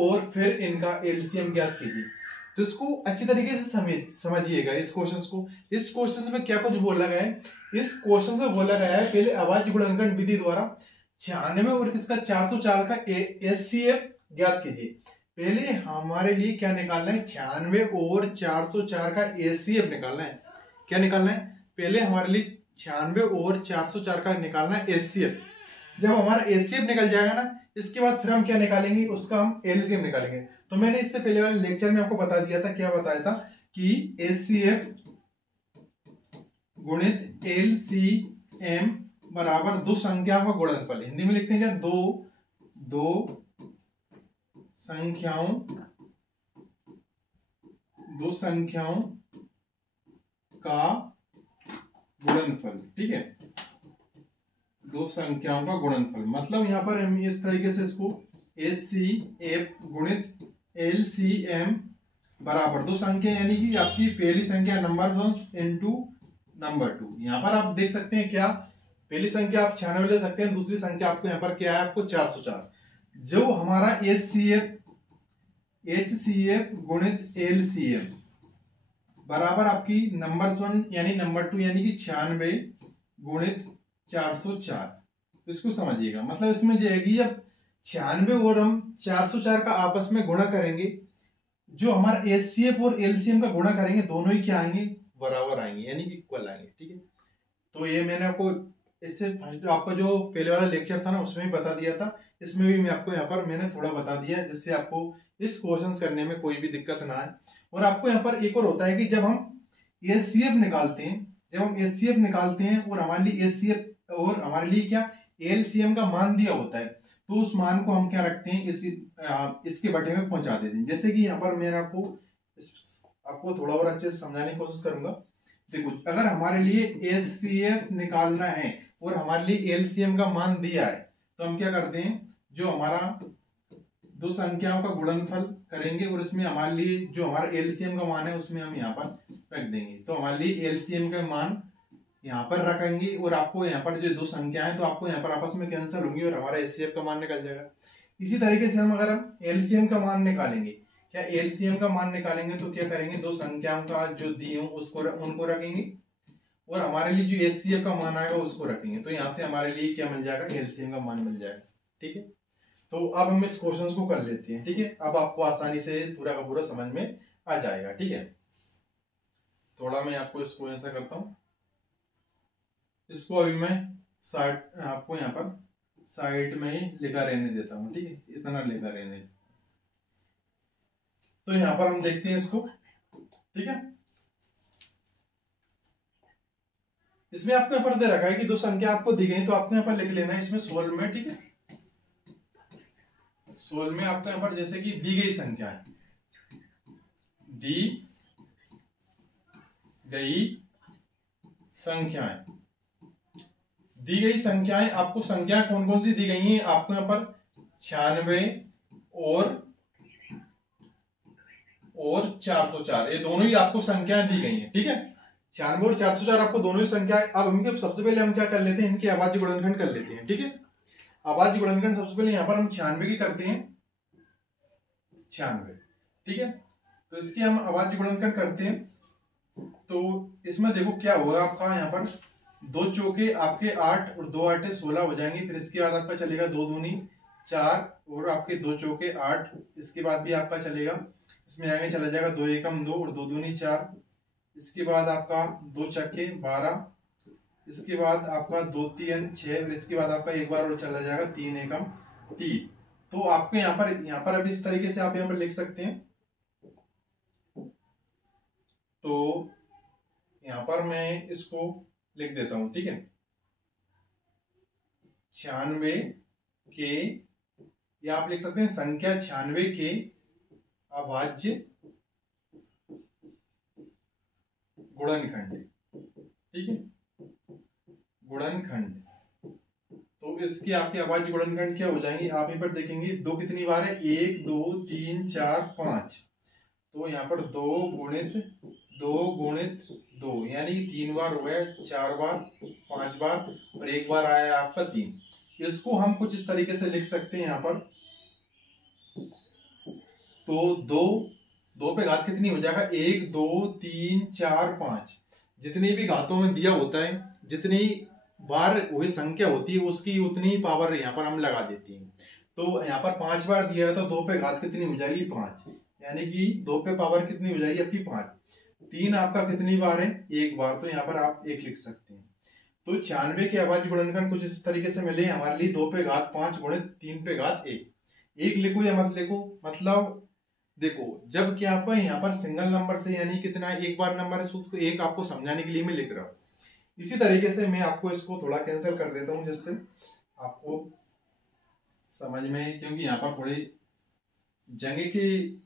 और फिर इनका एलसीएम ज्ञात कीजिए। तो इसको अच्छी तरीके से समझिएगा इस क्वेश्चन को। इस क्वेश्चन में क्या कुछ बोला गया है, इस क्वेश्चन से बोला गया है पहले अभाज्य गुणनखंड विधि द्वारा 96 और किसका 404 का एचसीएफ ज्ञात कीजिए। पहले हमारे लिए क्या निकालना है, 96 और 404 का एचसीएफ निकालना है। क्या निकालना है, पहले हमारे लिए 96 और 404 का निकालना है एचसीएफ। जब हमारा एचसीएफ निकल जाएगा ना, इसके बाद फिर हम क्या निकालेंगे, उसका हम एलसीएम निकालेंगे। तो मैंने इससे पहले वाले लेक्चर में आपको बता दिया था, क्या बताया था कि एचसीएफ गुणित एलसीएम बराबर दो संख्याओं का गुणनफल। हिंदी में लिखते हैं क्या, दो संख्याओं का गुणनफल। ठीक है, दो संख्याओं का गुणनफल। मतलब यहां पर हम इस तरीके से इसको एचसीएफ गुणित एलसीएम बराबर दो संख्या, यानी कि आपकी पहली संख्या नंबर 1 इनटू नंबर 2। यहां पर आप देख सकते हैं क्या, पहली संख्या आप 96 ले सकते हैं, दूसरी संख्या आपको यहां पर क्या है, आपको 404। जो हमारा एचसीएफ गुणित एलसीएम बराबर आपकी नंबर 1 यानी नंबर 2 यानी कि 96 गुणित 404। इसको समझिएगा। मतलब इसमें जो है कि जब 96 और हम 404 का आपस में गुणा करेंगे, जो हमारा एचसीएफ और एलसीएम का गुणा करेंगे, दोनों ही क्या आएंगे, बराबर आएंगे, यानी कि इक्वल आएंगे। ठीक है, तो ये मैंने आपको इससे आपका जो पहले वाला लेक्चर था ना, उसमें भी बता दिया था। इसमें भी मैं आपको यहाँ पर मैंने थोड़ा बता दिया, जिससे आपको इस क्वेश्चन करने में कोई भी दिक्कत ना आए। और आपको यहाँ पर एक और होता है कि जब हम एचसीएफ निकालते हैं, और हमारे लिए एचसीएफ और हमारे लिए क्या एलसीएम का मान दिया होता है, तो उस मान को हम क्या रखते हैं, इसके बटे में पहुंचा देते हैं। जैसे कि यहाँ पर मैं आपको थोड़ा और अच्छे से समझाने की कोशिश करूंगा। देखो, अगर हमारे लिए एचसीएफ निकालना है और हमारे लिए एलसीएम का मान दिया है, तो हम क्या करते हैं, जो हमारा दो संख्याओं का गुणनफल करेंगे और इसमें हमारे लिए जो हमारा एलसीएम का मान है उसमें हम यहाँ पर रख देंगे। तो हमारे लिए एलसीएम का मान यहाँ पर रखेंगे, और आपको यहाँ पर जो दो संख्याएं, तो आपको यहाँ पर आपस में कैंसिल होंगी और हमारा एचसीएफ का मान निकल जाएगा। इसी तरीके से अगर हम एलसीएम का मान निकालेंगे, क्या एलसीएम का मान निकालेंगे, तो क्या करेंगे, दो संख्याओं का जो दी हो उनको रखेंगे, और हमारे लिए जो एचसीएफ का मान आएगा उसको रखेंगे। तो यहाँ से हमारे लिए क्या मिल जाएगा, एलसीएम का मान मिल जाएगा। ठीक है, तो अब हम इस क्वेश्चन को कर लेते हैं। ठीक है, अब आपको आसानी से पूरा का पूरा समझ में आ जाएगा। ठीक है, थोड़ा मैं आपको इसको ऐसा करता हूं, इसको अभी मैं आपको यहाँ पर साइड में ही लिखा रहने देता हूँ। ठीक है, इतना लिखा रहने। तो यहाँ पर हम देखते हैं इसको। ठीक है, इसमें आपको यहाँ पर दे रखा है कि दो संख्या आपको दी गई, तो आपको यहाँ पर लिख लेना है इसमें 16 में। ठीक है, 16 में आपको यहाँ पर जैसे कि दी गई संख्याएं आपको संख्या कौन कौन सी दी गई हैं, आपको यहाँ पर 96 और 404, ये दोनों ही आपको संख्याएं दी गई हैं। ठीक है, 96 और 404 आपको दोनों ही संख्या। अब इनके सबसे पहले हम क्या कर लेते हैं, इनके अभाज्य गुणनखंड कर लेते हैं। ठीक है, अभाज्य गुणनखंड सबसे पहले यहाँ पर हम 96 की करते हैं, 96। ठीक है, तो इसके हम अभाज्य गुणनखंड करते हैं। तो इसमें देखो क्या होगा, आपका यहाँ पर दो चौके आपके 8 और 2 8 16 हो जाएंगे। फिर इसके बाद आपका चलेगा 2 दूनी 4 और आपके 2 चौके 8। इसके बाद भी आपका चलेगा, इसमें आगे चला जाएगा 2 एकम 2 और 2 दूनी 4। इसके बाद आपका 2 चक्के 12। इसके बाद आपका 2 3 6 और इसके बाद आपका एक बार और चला जाएगा 3 एकम 3। तो आपको यहाँ पर अभी इस तरीके से आप यहाँ पर लिख सकते हैं। तो यहाँ पर मैं इसको लिख देता हूं। ठीक है, 96 के, या आप लिख सकते हैं संख्या 96 के अभाज्य गुणनखंड। ठीक है, गुणनखंड। तो इसके आपके अभाज्य गुणनखंड क्या हो जाएंगे, आप यहाँ पर देखेंगे 2 कितनी बार है, 1 2 3 4 5। तो यहाँ पर 2 गुणित 2 यानी कि 3 बार हो गया, 4 बार 5 बार और एक बार आया आपका 3। इसको हम कुछ इस तरीके से लिख सकते हैं यहाँ पर तो दो पे घात कितनी हो जाएगा, 1 2 3 4 5, जितनी भी घातों में दिया होता है, जितनी बार वही संख्या होती है उसकी उतनी ही पावर यहाँ पर हम लगा देते हैं। तो यहाँ पर 5 बार दिया है तो 2 पे घात कितनी हो जाएगी, 5, यानी कि 2 पे पावर कितनी हो जाएगी आपकी 5। 3 आपका कितनी बार है, 1 बार, तो यहाँ पर आप 1 लिख सकते हैं। तो 96 के अभाज्य गुणनखंड कुछ इस तरीके से मिले हमारे लिए, 2 पे घात 5 गुणित 3 पे घात 1। 1 लिखो या मत लिखो, मतलब देखो जब क्या आप यहाँ पर सिंगल नंबर से यानी कितना है, 1 बार नंबर है, उसको 1 आपको समझाने के लिए मैं लिख रहा हूँ। इसी तरीके से मैं आपको इसको थोड़ा कैंसिल कर देता हूँ जिससे आपको समझ में, क्योंकि यहाँ पर थोड़ी जगह की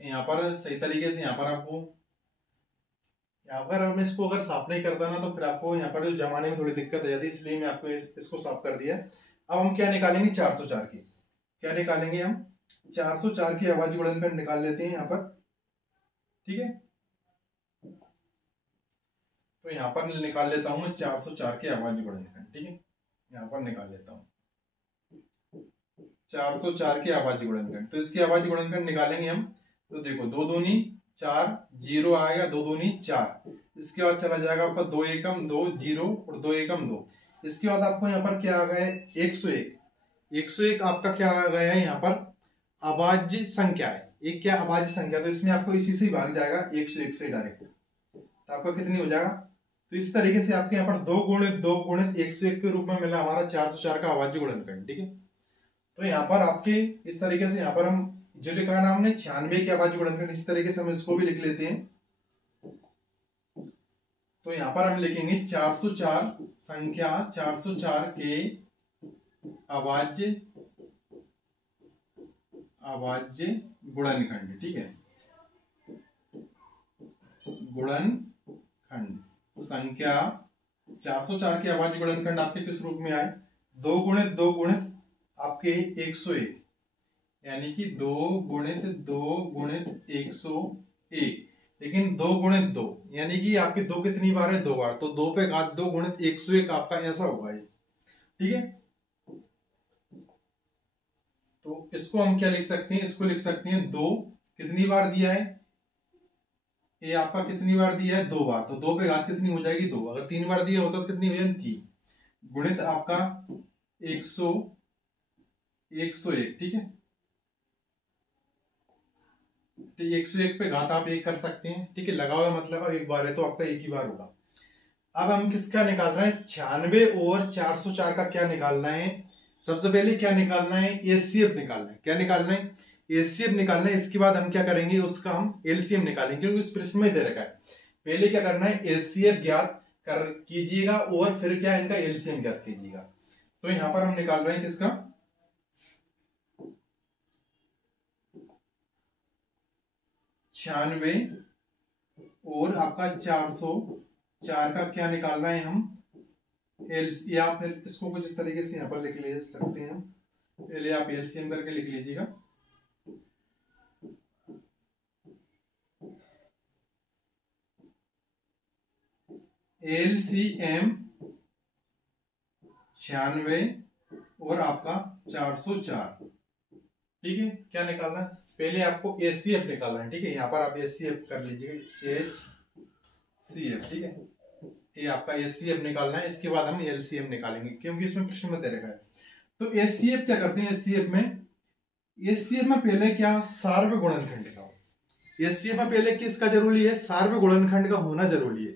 यहाँ पर सही तरीके से यहाँ पर आपको, अगर हम इसको अगर साफ नहीं करता ना तो फिर आपको यहाँ पर जो जमाने में थोड़ी दिक्कत आ जाती है, इसलिए मैं आपको इसको साफ कर दिया। अब हम क्या निकालेंगे, 404 की, क्या निकालेंगे हम, 404 की अभाज्य गुणनखंड निकाल लेते हैं यहाँ पर, ठीक है। तो यहाँ पर निकाल लेता हूँ मैं 404 के अभाज्य गुणनखंड, ठीक है, यहाँ पर निकाल लेता हूँ 404 के अभाज्य गुणनखंड। तो इसके अभाज्य गुणनखंड निकालेंगे हम, तो देखो 2 दूनी 4, 0 आएगा, 2 दूनी 4, इसके बाद चला जाएगा आपका 2 एकम 2, 0 और 2 एकम 2। इसके बाद आपको यहाँ पर क्या आ गया है, 101। 101 आपका क्या आ गया है, यहाँ पर अभाज्य संख्या है, एक क्या अभाज्य संख्या, तो इसमें आपको इसी से भाग जाएगा 101 से डायरेक्ट, तो आपका कितनी हो जाएगा। तो इस तरीके से आपके यहाँ पर 2 गुणित 101 के रूप में मिला हमारा 404 का अभाज्य गुणनखंड, ठीक है। तो यहाँ पर आपके इस तरीके से यहाँ पर हम जो लिखा है ना हमने 96 के अभाज्य गुणनखंड, इस तरीके से हम इसको भी लिख लेते हैं। तो यहाँ पर हम लिखेंगे 404 संख्या 404 के अभाज्य गुणनखंड, ठीक है, गुणनखंड। तो संख्या 404 के अभाज्य गुणनखंड आपके किस रूप में आए, 2 गुणित आपके 101, यानी कि 2 गुणित 101, लेकिन 2 गुणित 2 यानी कि आपके 2 कितनी बार है, 2 बार, तो 2 पे घात 2 गुणित 101 आपका ऐसा होगा, ठीक है। तो इसको हम क्या लिख सकते हैं, इसको लिख सकते हैं 2 कितनी बार दिया है, ये आपका कितनी बार दिया है, 2 बार, तो 2 पे घात कितनी हो जाएगी 2, अगर 3 बार दिया होता तो कितनी हो जाएगी 3, गुणित आपका 101, ठीक है। तो 101 पे घात आप 1 कर सकते हैं, ठीक है, लगा हुआ मतलब अब 1 बार है तो आपका 1 ही बार होगा। अब हम किसका निकाल रहे हैं, 96 और 404 का क्या निकालना है, सबसे पहले क्या निकालना है, एचसीएफ निकालना है। क्या निकालना है, एचसीएफ निकालना है। इसके बाद हम क्या करेंगे, उसका हम एलसीएम निकालेंगे, क्योंकि उस प्रश्न में दे रखा है। पहले क्या करना है, एचसीएफ ज्ञात कर कीजिएगा और फिर क्या इनका एलसीएम ज्ञात कीजिएगा। तो यहाँ पर हम निकाल रहे हैं किसका, 96 और आपका 404 का क्या निकालना है हम, या फिर इसको कुछ इस तरीके से यहाँ पर लिख ले सकते हैं हम, पहले आप एलसीएम करके लिख लीजिएगा। एलसीएम 96 और आपका 404, ठीक है। क्या निकालना है, पहले आपको एचसीएफ निकालना है, ठीक है, यहाँ पर आप एचसीएफ कर लीजिएगा, एचसीएफ, ठीक है, ये आपका एचसीएफ निकालना है। इसके बाद हम एलसीएम निकालेंगे, क्योंकि इसमें प्रश्न में दे रखा है। तो एचसीएफ क्या करते हैं, एचसीएफ में पहले क्या, सार्व गुणनखंड का, एचसीएफ में पहले किसका जरूरी है, सार्व गुणनखंड का होना जरूरी है।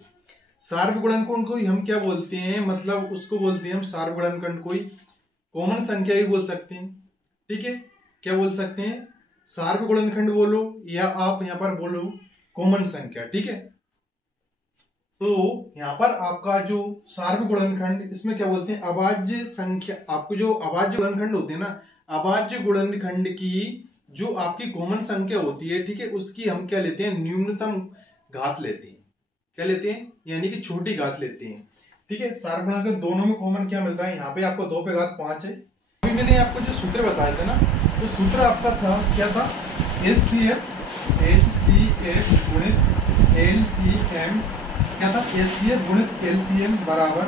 सार्व गुणनखंड को हम क्या बोलते हैं, मतलब उसको बोलते हैं हम सार्व गुणनखंड को कॉमन संख्या ही बोल सकते हैं, ठीक है। क्या बोल सकते हैं, सार्व गुणनखंड बोलो या आप यहाँ पर बोलो कॉमन संख्या, ठीक है। तो यहाँ पर आपका जो सार्व गुणनखंड, इसमें क्या बोलते हैं, अभाज्य संख्या, आपको जो अभाज्य गुणनखंड होते हैं ना, अभाज्य गुणनखंड की जो आपकी कॉमन संख्या होती है, ठीक है, उसकी हम क्या लेते हैं, न्यूनतम घात लेते हैं। क्या लेते हैं, यानी कि छोटी घात लेते हैं, ठीक है। सार्व गुणनखंड दोनों में कॉमन क्या मिल रहा है, यहाँ पे आपको 2 पे घात 5 है। अभी मैंने आपको जो सूत्र बताए थे ना, तो सूत्र आपका था क्या था, एचसीएफ गुणित एलसीएम, क्या था, एचसीएफ गुणित एलसीएम बराबर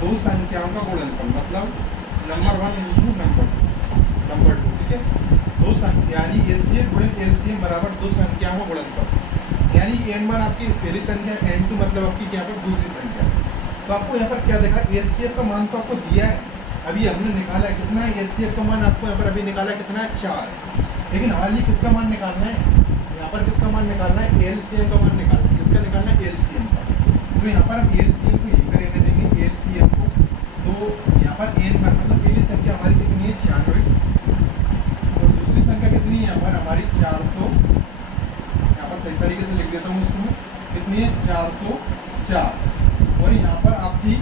2 संख्याओं का गुणनफल, मतलब नंबर 1 इंटू नंबर 2, ठीक है। 2 दो संख्या यानी HCF गुणित LCM बराबर दो संख्याओं का गुणनफल, यानी n1 आपकी पहली संख्या, n2 मतलब आपकी यहाँ पर दूसरी संख्या। तो आपको यहाँ पर क्या देखा, HCF का मान तो आपको दिया है, अभी हमने निकाला है कितना है, HCF का मान आपको यहाँ पर अभी निकाला है कितना है 4, लेकिन हमारे लिए किसका मान निकालना है, यहाँ पर किसका मान निकालना है, LCM का मान निकालना है। किसका निकालना है, LCM का। तो यहाँ पर हम LCM को यही करेंगे, देंगे LCM को। तो यहाँ पर n पर मतलब पहली संख्या हमारी कितनी है 96 और दूसरी संख्या कितनी है यहाँ पर हमारी 400, यहाँ पर सही तरीके से लिख देता हूँ इसको, कितनी है 404। और यहाँ पर आपकी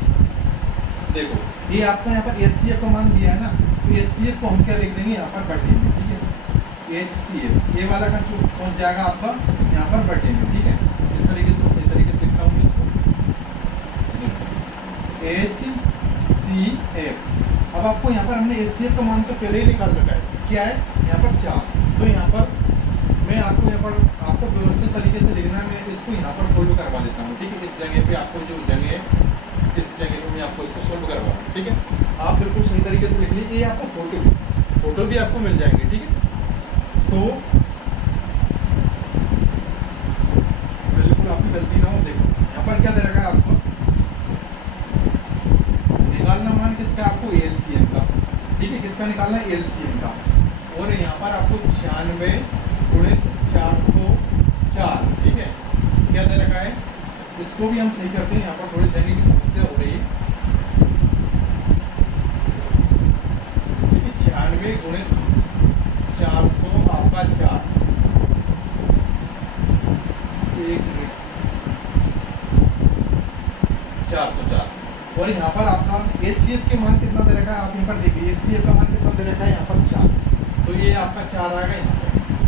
देखो ये आपका यहाँ पर HCF का मान दिया है ना, तो HCF को हम क्या लिख देंगे यहाँ पर बटे में, ठीक है। HCF ये वाला का जो पहुँच जाएगा आपका यहाँ पर बटे में, ठीक है। इस तरीके से सही तरीके से लिखता हूँ इसको HCF। अब आपको यहाँ पर हमने HCF का मान तो पहले ही निकाल रखा है, क्या है यहाँ पर 4। तो यहाँ पर मैं आपको आपको व्यवस्थित तरीके से लिखना है, मैं इसको यहाँ पर सोल्व करवा देता हूँ, ठीक है। इस जगह पे आपको जो जगह है इस जगह पे मैं आपको इसको सोल्व करवा रहा हूँ, ठीक है। आप बिल्कुल सही तरीके से लिख लीजिए, ये आपको फोटो भी आपको मिल जाएंगे, ठीक है। तो बिल्कुल आपकी गलती ना हो, देखो यहाँ पर क्या दे रखा है आपको, निकालना मान किसका, आपको LCM का, ठीक है। किसका निकालना है, LCM का। और यहाँ पर आपको 96 गुणित 404, ठीक है, क्या दे रखा है, इसको भी हम सही करते हैं। यहाँ पर थोड़ी देने की समस्या हो रही है, ठीक है। 96 गुणित 400 आपका 4, 404। और यहाँ पर आपका HCF के मान कितना दे रखा है, आप यहाँ पर देखिए HCF का मान कितना दे रखा है, यहाँ पर 4, तो ये आपका 4 आएगा यहाँ पर।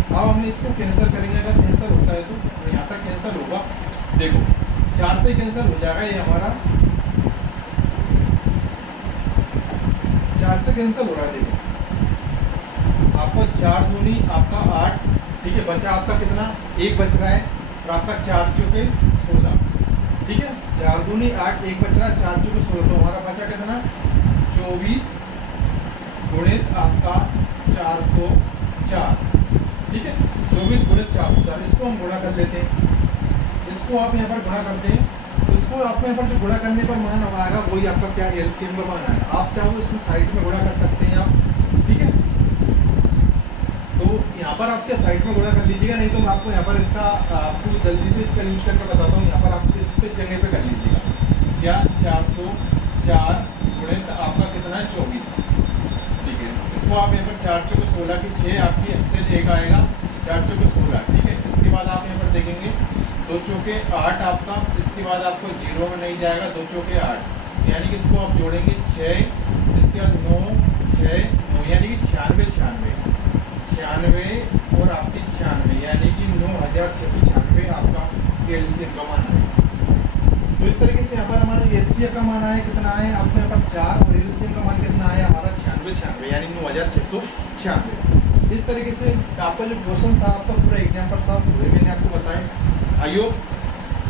अब हमने इसको कैंसिल करेंगे, अगर कैंसिल होता है तो यहाँ तक कैंसिल होगा, देखो 4 से कैंसिल हो जाएगा, ये हमारा 4 से कैंसिल हो रहा है। देखो आपको 4 दूनी आपका 8, ठीक है, बचा आपका कितना, 1 बच रहा है, और आपका 4 चौके 16, ठीक है। 4 दूनी 8, 1 बच रहा है, 4 चौके 16, तो हमारा बचा कितना 24 गुणित आपका 404, ठीक है। 24 गुणित 404, इसको हम गुणा कर लेते हैं, इसको आप यहाँ पर गुणा करते हैं, तो इसको आपको यहाँ पर जो गुणा करने पर मान आएगा वही आपका क्या LCM का मान आएगा। आप चाहो तो इसमें साइड में गुणा कर सकते हैं आप, ठीक है। तो यहाँ पर आप क्या साइड में गुणा कर लीजिएगा, नहीं तो मैं आपको यहाँ पर इसका आपको जल्दी से इसका यूज करके बताता हूँ। यहाँ पर आप इस पे जगह पे कर लीजिएगा, क्या 404 गुणित आपका कितना है 24, ठीक है। इसको आप यहाँ पर 4 चौके 16 की 6 आपकी एक्सेल 1 आएगा, 4 चौके 16, ठीक है। इसके बाद आप यहाँ पर देखेंगे 2 चौके 8 आपका, इसके बाद आपको 0 में नहीं जाएगा, 2 चौके 8, यानी कि इसको आप जोड़ेंगे 6, इसके बाद 9 6 9, यानी कि 96 और आपकी 96, यानी कि 9696 आपका LCM का मान आएगा। तो इस तरीके से यहाँ पर हमारा HCF का मान आया कितना है आपको यहाँ पर 4, और LCM का मान कितना आया हमारा 96 यानी 9696। इस तरीके से आपका जो क्वेश्चन था आपका पूरा एग्जाम्पल था वही मैंने आपको बताया। आई होप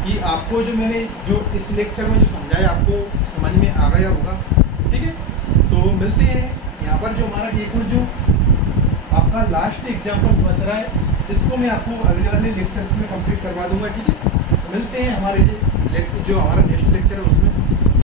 कि आपको जो मैंने जो इस लेक्चर में जो समझाया आपको समझ में आ गया होगा, ठीक है। तो मिलते हैं यहाँ पर जो हमारा एक और जो आपका लास्ट एग्जाम्पल बच रहा है, इसको मैं आपको अगले वाले लेक्चर्स में कंप्लीट करवा दूंगा, ठीक है। मिलते हैं हमारे जो हमारा नेक्स्ट लेक्चर है उसमें।